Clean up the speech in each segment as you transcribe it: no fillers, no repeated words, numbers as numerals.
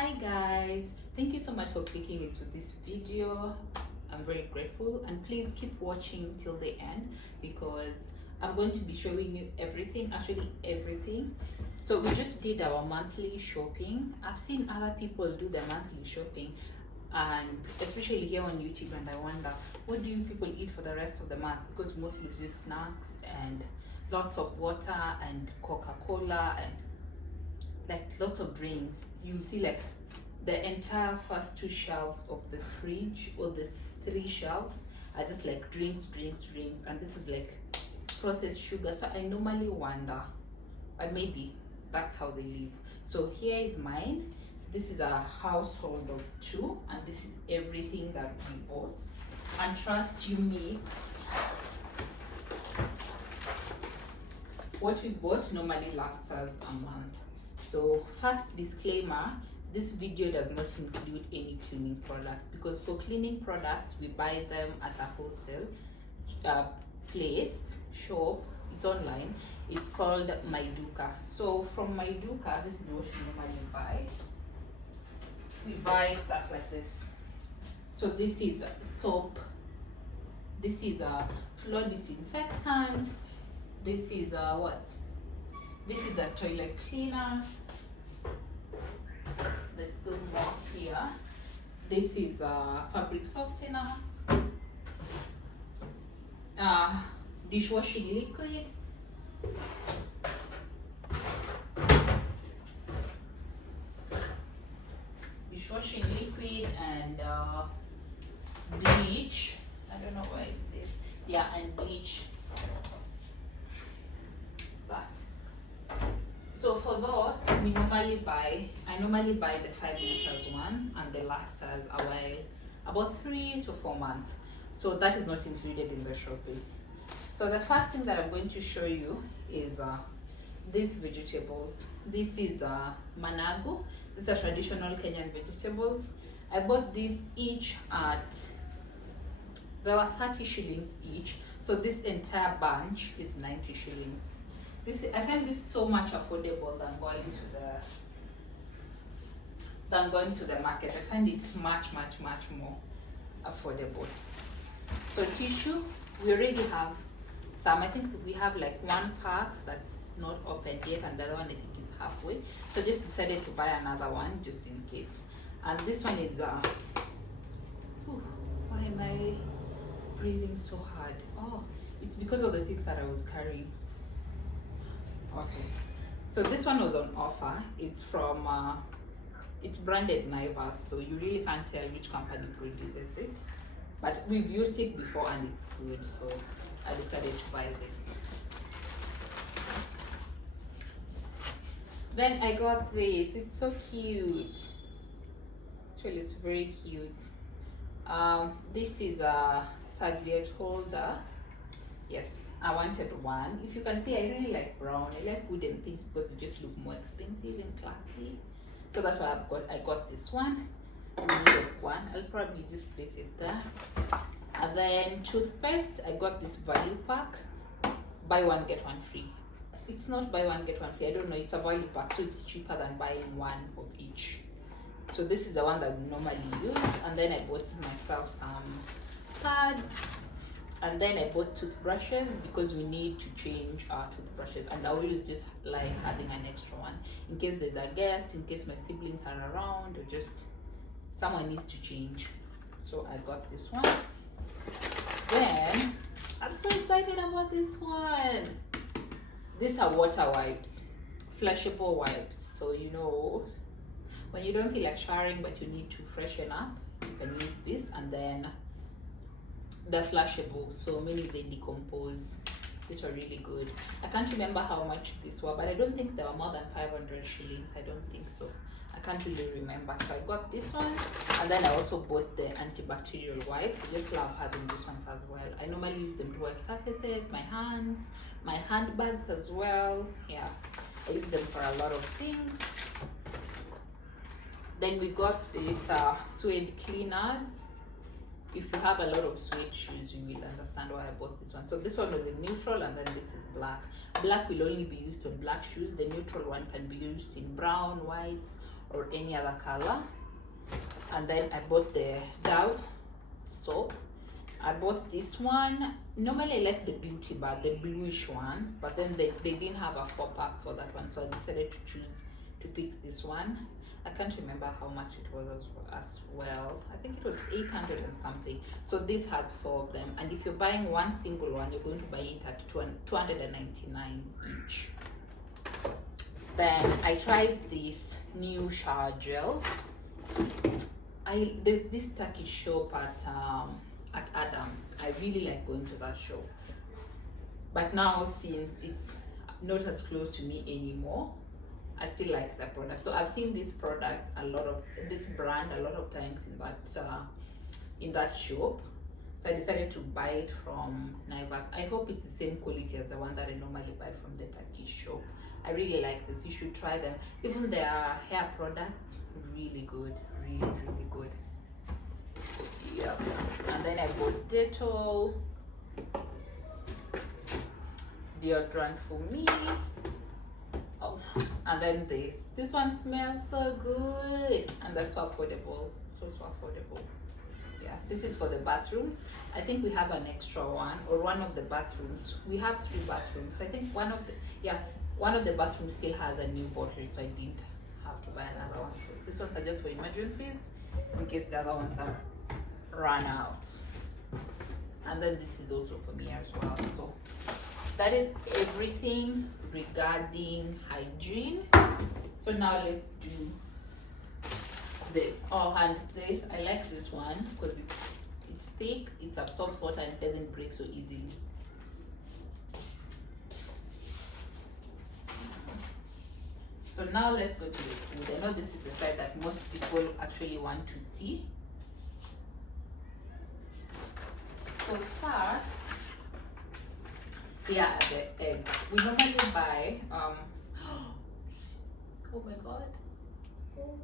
Hi guys, thank you so much for clicking into this video. I'm very grateful, and please keep watching till the end because I'm going to be showing you everything, actually everything. So we just did our monthly shopping. I've seen other people do their monthly shopping, and especially here on YouTube, and I wonder, what do you people eat for the rest of the month? Because mostly it's just snacks and lots of water and Coca-Cola and like lots of drinks. You'll see like the entire first two shelves of the fridge, or the three shelves, are just like drinks, and this is like processed sugar. So I normally wonder, but maybe that's how they live. So here is mine. This is a household of two, and this is everything that we bought. And trust you me, what we bought normally lasts us a month. So first disclaimer, this video does not include any cleaning products, because for cleaning products we buy them at a wholesale place, shop. It's online. It's called My Duka. So from My Duka, this is what we normally buy. We buy stuff like this. So this is soap, this is a floor disinfectant, this is a what? This is a toilet cleaner. There's still more here. This is a fabric softener, dishwashing liquid, and bleach. I don't know why it says. Yeah, and bleach. That. So for those, I normally buy the 5 liters one, and they last us a while, about 3 to 4 months. So that is not included in the shopping. So the first thing that I'm going to show you is these vegetables. This is managu. These are traditional Kenyan vegetables. I bought these each at, there were 30 shillings each. So this entire bunch is 90 shillings. I find this so much affordable than going to the market. I find it much more affordable. So tissue, we already have some. I think we have like one pack that's not opened yet, and the other one I think is halfway. So just decided to buy another one just in case. And this one is why am I breathing so hard? Oh, it's because of the things that I was carrying. Okay, so this one was on offer. It's from it's branded Naivas, so you really can't tell which company produces it, but we've used it before and it's good, so I decided to buy this. Then I got this. It's so cute. Actually, it's very cute. This is a serviette holder. Yes, I wanted one. If you can see, I really like brown. I like wooden things because they just look more expensive and classy. So that's why I got this one. I needed one. I'll probably just place it there. And then toothpaste, I got this value pack. Buy one, get one free. It's not buy one, get one free. I don't know. It's a value pack, so it's cheaper than buying one of each. So this is the one that we normally use. And then I bought myself some pads. And then I bought toothbrushes because we need to change our toothbrushes, and I always just like having an extra one in case there's a guest, in case my siblings are around, or just someone needs to change. So I got this one. Then I'm so excited about this one. These are water wipes, flushable wipes. So you know, when you don't feel like showering but you need to freshen up, you can use this. And then they're flushable, so many they decompose. These were really good. I can't remember how much these were, but I don't think they were more than 500 shillings. I don't think so. I can't really remember. So I got this one, and then I also bought the antibacterial wipes. I just love having these ones as well. I normally use them to wipe surfaces, my hands, my handbags as well. Yeah, I use them for a lot of things. Then we got these suede cleaners. If you have a lot of suede shoes, you will understand why I bought this one. So this one was in neutral, and then this is black. Black will only be used on black shoes. The neutral one can be used in brown, white, or any other color. And then I bought the Dove soap. I bought this one. Normally I like the Beauty Bar, the bluish one, but then they didn't have a 4-pack for that one, so I decided to choose to pick this one. I can't remember how much it was as well. I think it was 800 and something. So this has 4 of them, and if you're buying one single one, you're going to buy it at 299 each. Then I tried this new shower gel. There's this Turkish shop at Adams. I really like going to that shop, but now since it's not as close to me anymore, I still like that product. So I've seen this product this brand a lot of times in that shop. So I decided to buy it from Naivas. I hope it's the same quality as the one that I normally buy from the Turkish shop. I really like this. You should try them. Even their hair products, really good, really good. Yeah. And then I bought Dettol deodorant for me. Oh, and then this one smells so good, and that's so affordable, so affordable. Yeah, this is for the bathrooms. I think we have an extra one, or one of the bathrooms. We have 3 bathrooms. I think one of the bathrooms still has a new bottle, so I didn't have to buy another one. So this ones are just for emergencies, in case the other ones are run out. And then this is also for me as well. So that is everything regarding hygiene. So now let's do and this. I like this one because it's thick, it absorbs water, and it doesn't break so easily. So now let's go to the food. I know this is the side that most people actually want to see. So first, yeah, the eggs. We normally buy oh my god. Oh.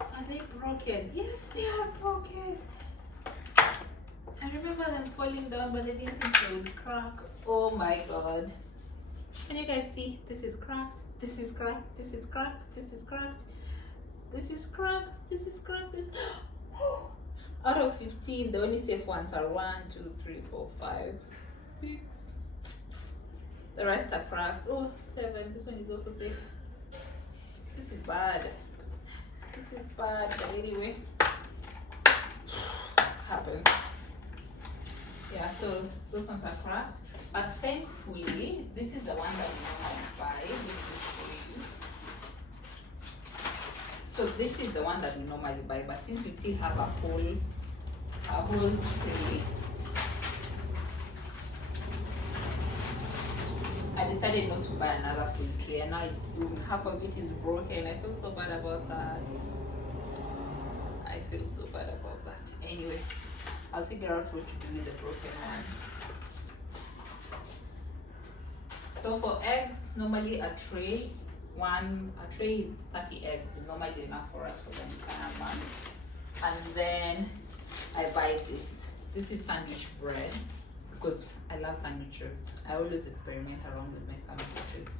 Are they broken? Yes, they are broken. I remember them falling down, but I didn't think they would crack. Oh my god. Can you guys see? This is cracked. This is cracked. This is cracked. This is cracked. This is cracked. This is cracked. This. Out of 15, the only safe ones are 1, 2, 3, 4, 5, 6. The rest are cracked. Oh, 7. This one is also safe. This is bad. This is bad. But anyway, happens. Yeah. So those ones are cracked. But thankfully, this is the one that we normally buy. So this is the one that we normally buy, but since we still have a whole tray, I decided not to buy another full tray, and now half of it is broken. I feel so bad about that. Anyway, I'll figure out what to do with the broken one. So for eggs, normally a tray is 30 eggs, is normally enough for us for the entire month. And then I buy this. This is sandwich bread because I love sandwiches. I always experiment around with my sandwiches.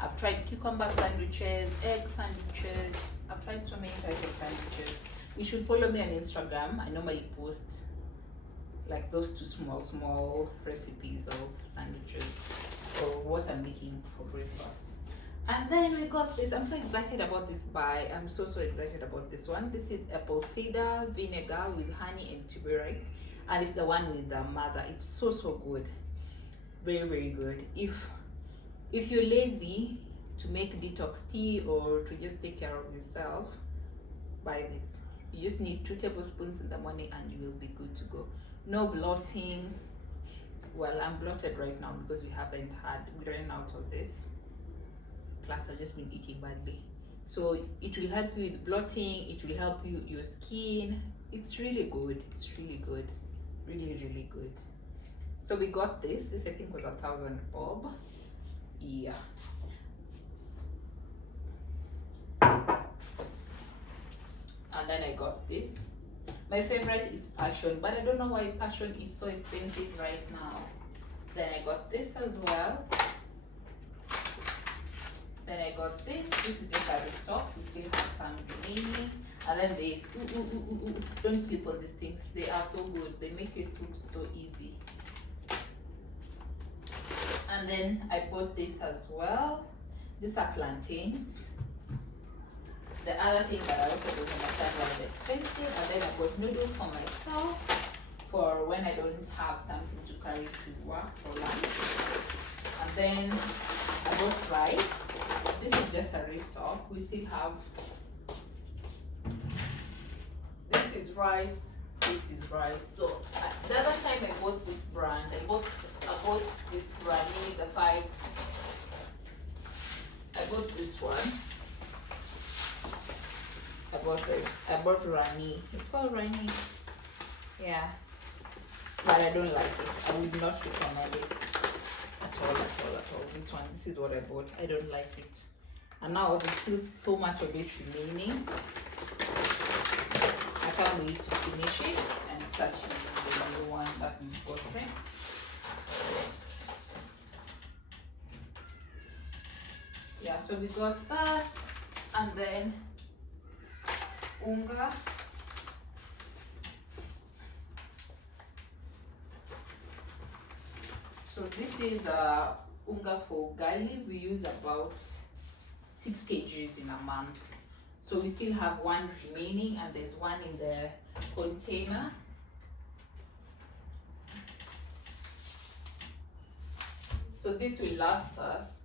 I've tried cucumber sandwiches, egg sandwiches. I've tried so many types of sandwiches. You should follow me on Instagram. I normally post like those 2 small recipes of sandwiches or what I'm making for breakfast. And then we got this. I'm so excited about this buy. I'm so excited about this one. This is apple cider vinegar with honey and turmeric, and it's the one with the mother. It's so good, very good. If you're lazy to make detox tea or to just take care of yourself, buy this. You just need 2 tablespoons in the morning and you will be good to go. No bloating. Well, I'm bloated right now because we ran out of this. Plus I've just been eating badly. So it will help you with bloating, it will help you your skin. It's really good. It's really good. Really good. So we got this. This I think was 1,000 bob. Yeah. And then I got this. My favorite is passion, but I don't know why passion is so expensive right now. Then I got this as well. Then I got this. This is just a restock. We still have some remaining. And then this. Don't sleep on these things. They are so good. They make your soup so easy. And then I bought this as well. These are plantains. The other thing that I also don't understand why they're expensive. And then I bought noodles for myself for when I don't have something to carry to work for lunch. And then I bought rice. This is just a restock. We still have, this is rice, this is rice. So the other time I bought this brand, I bought this Rani, the 5. I bought this one. I bought Rani. It's called Rani. Yeah. But I don't like it. I would not recommend it at all. This one, this is what I bought. I don't like it. And now there's still so much of it remaining. I can't wait to finish it and start using the new one that we bought. Yeah, so we got that, and then unga. So this is unga for ugali. We use about 6 kgs in a month. So we still have one remaining, and there's one in the container. So this will last us.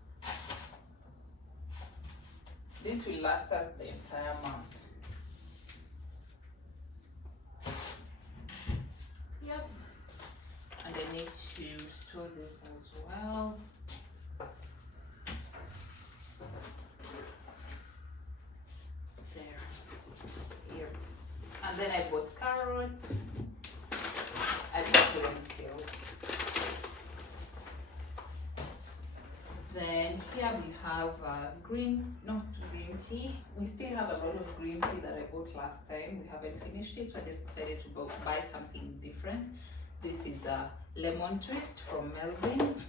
This will last us the entire month. Yep. And I need to store this as well. There. Here. And then I bought carrots. I bought lentils. Then here we have not green tea. We still have a lot of green tea that I bought last time. We haven't finished it, so I just decided to buy something different. This is a lemon twist from Melvin's.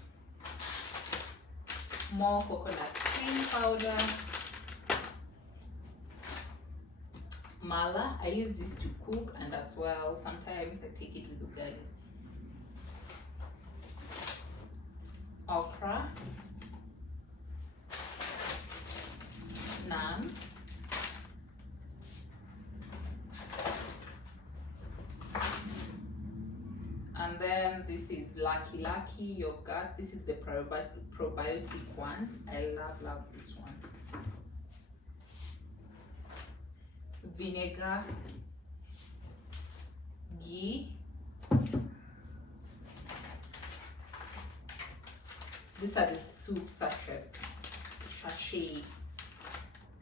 More coconut cream powder. Mala. I use this to cook, and as well sometimes I take it with ugali. Okra. Naan. And then this is Lucky yogurt. This is the probiotic ones. I love this one. Vinegar, ghee. These are the soup sachet.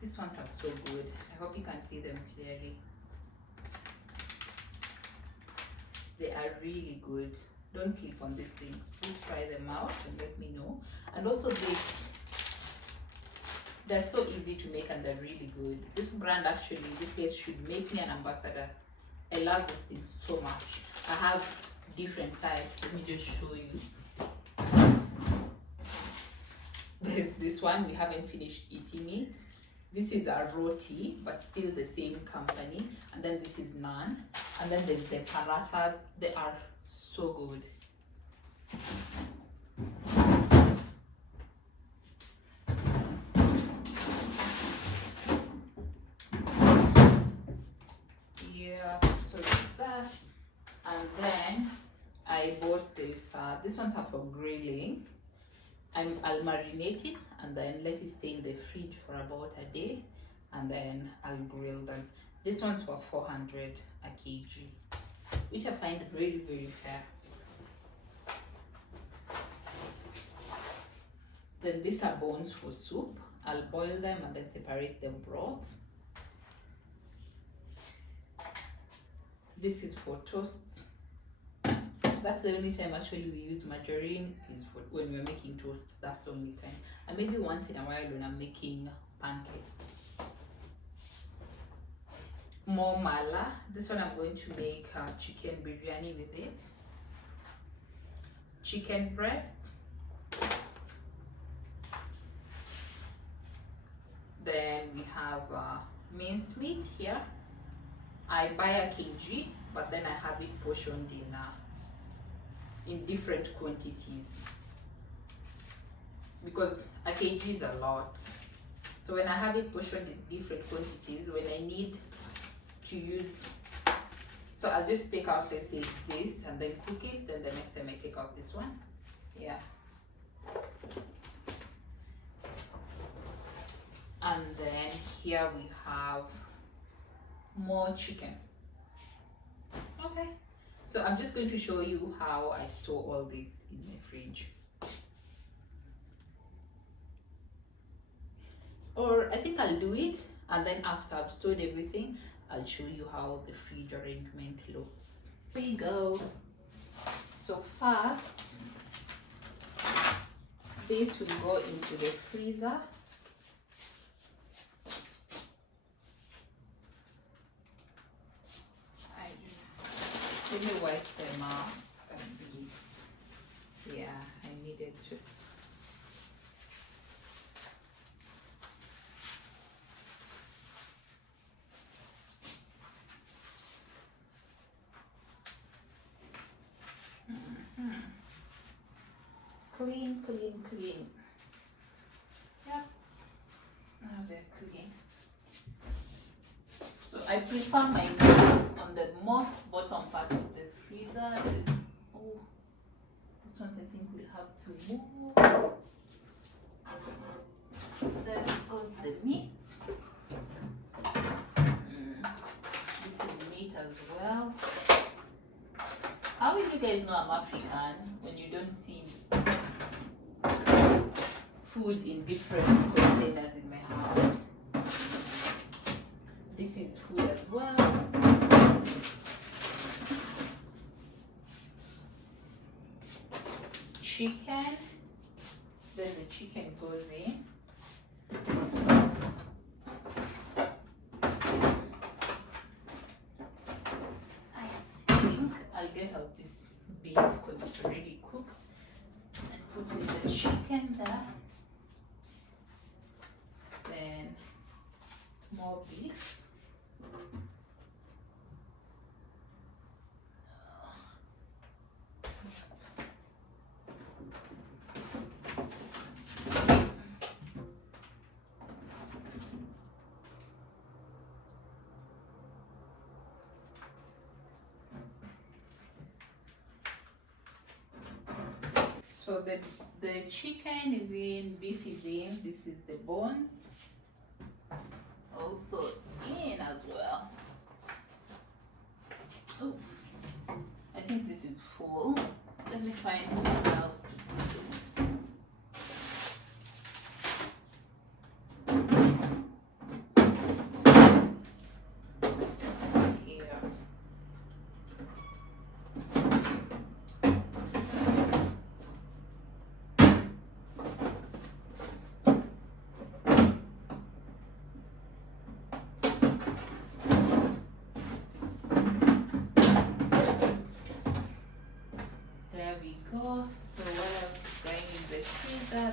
These ones are so good. I hope you can see them clearly. They are really good. Don't sleep on these things. Please try them out and let me know. And also they're so easy to make, and they're really good. This brand actually, this guys should make me an ambassador. I love these things so much. I have different types. Let me just show you. There's this one. We haven't finished eating it. This is a roti, but still the same company. And then this is naan. And then there's the parathas. They are so good. Yeah, so that. And then I bought this. These ones are for grilling. I'll marinate it and then let it stay in the fridge for about a day, and then I'll grill them. This one's for 400 a kg, which I find very, very fair. Then these are bones for soup. I'll boil them and then separate the broth. This is for toasts. That's the only time actually we use margarine, is for when we're making toast. That's the only time. And maybe once in a while when I'm making pancakes. more mala. This one I'm going to make chicken biryani with it. Chicken breast. Then we have minced meat here. I buy a kg, but then I have it portioned in different quantities because a kg is a lot. So when I have it portioned in different quantities, when I need to use, so I'll just take out, let's say this, and then cook it. Then the next time I take out this one. Yeah. And then here we have more chicken. Okay, so I'm just going to show you how I store all this in my fridge. Or I think I'll do it, and then after I've stored everything, I'll show you how the fridge arrangement looks. Here we go. So first, this will go into the freezer. Let me wipe them off a bit. Yeah, I needed to. Clean, clean, clean. Yep. Now they're clean. So I prefer my meats on the most bottom part of the freezer. Oh, this one I think we'll have to move. There goes the meat. This is meat as well. How will you guys know I'm African when you don't see food in different containers in my house? This is food as well. Chicken. Then the chicken goes in. I think I'll get out this beef because it's already cooked and put in the chicken there. Then more beef. So the chicken is in, beef is in, this is the bones. Also in as well. Oh, I think this is full. Let me find something else to put this. Here. There we go. So what else is going in the freezer?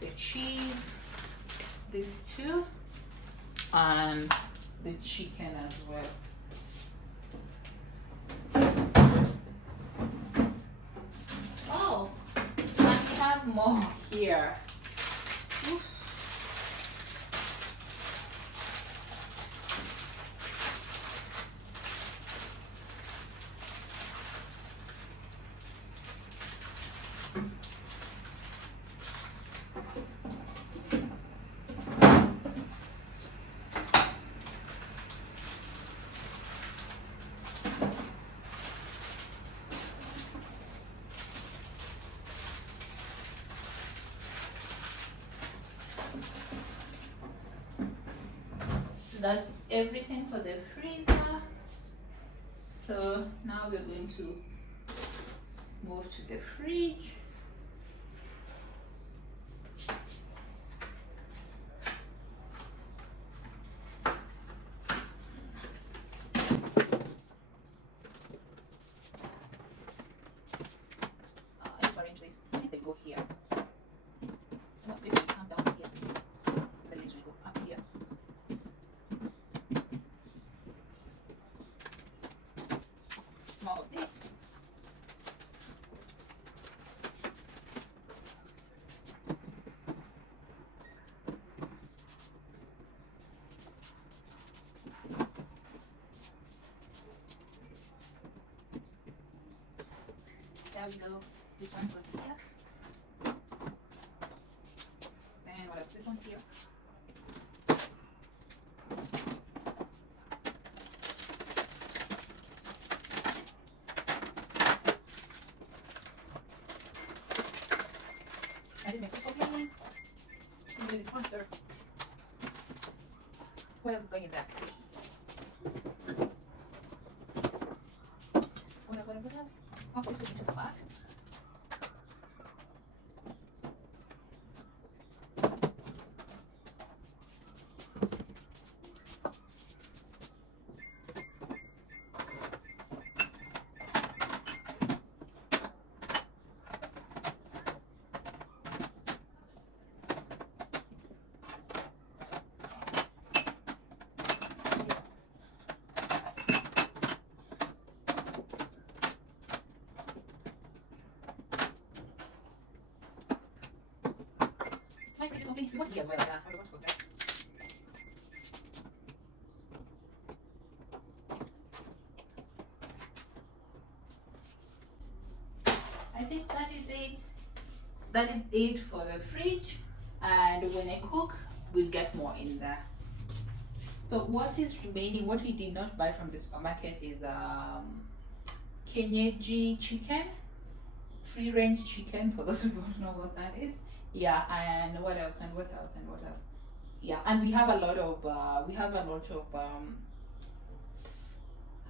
The cheese, these two, and the chicken as well. Oh, and we have more here. Oof. That's everything for the freezer. So now we're going to move to the fridge. There we go. This one goes here. Then what else? This one here. I didn't make it okay. Do this faster. What else is going in there? What else? Oh, this goes into the back. My fridge is open. You want tea as well? Yeah, I don't want to go there. I think that is it. That is it for the fridge. And when I cook, we'll get more in there. So what is remaining, what we did not buy from the supermarket is Kenyeji chicken, free range chicken, for those who don't know what that is. Yeah, and what else and what else and what else? Yeah, and we have a lot of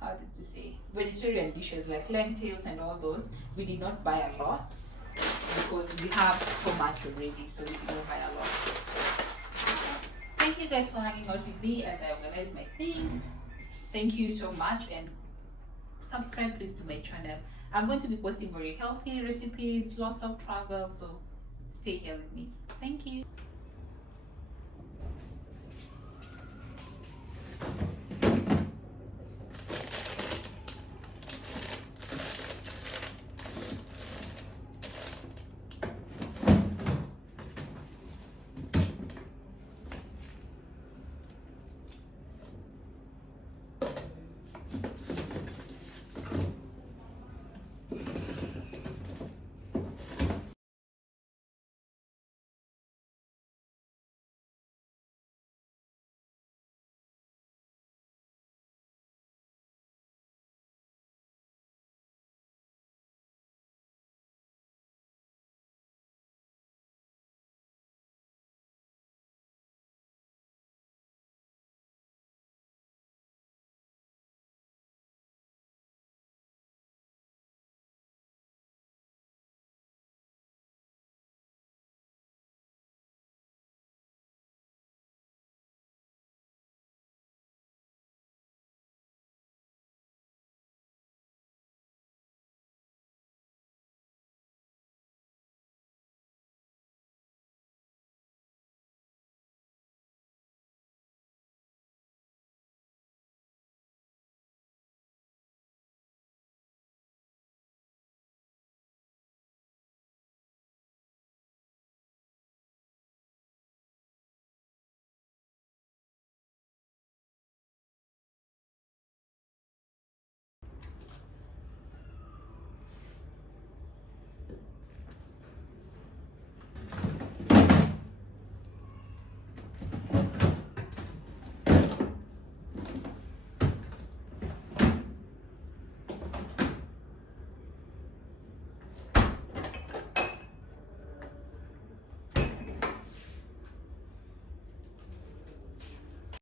how did you say, vegetarian dishes like lentils and all those. We did not buy a lot because we have so much already, so we did not buy a lot. Thank you guys for hanging out with me as I organize my things. Thank you so much, and subscribe please to my channel. I'm going to be posting very healthy recipes, lots of travel, so stay here with me. Thank you.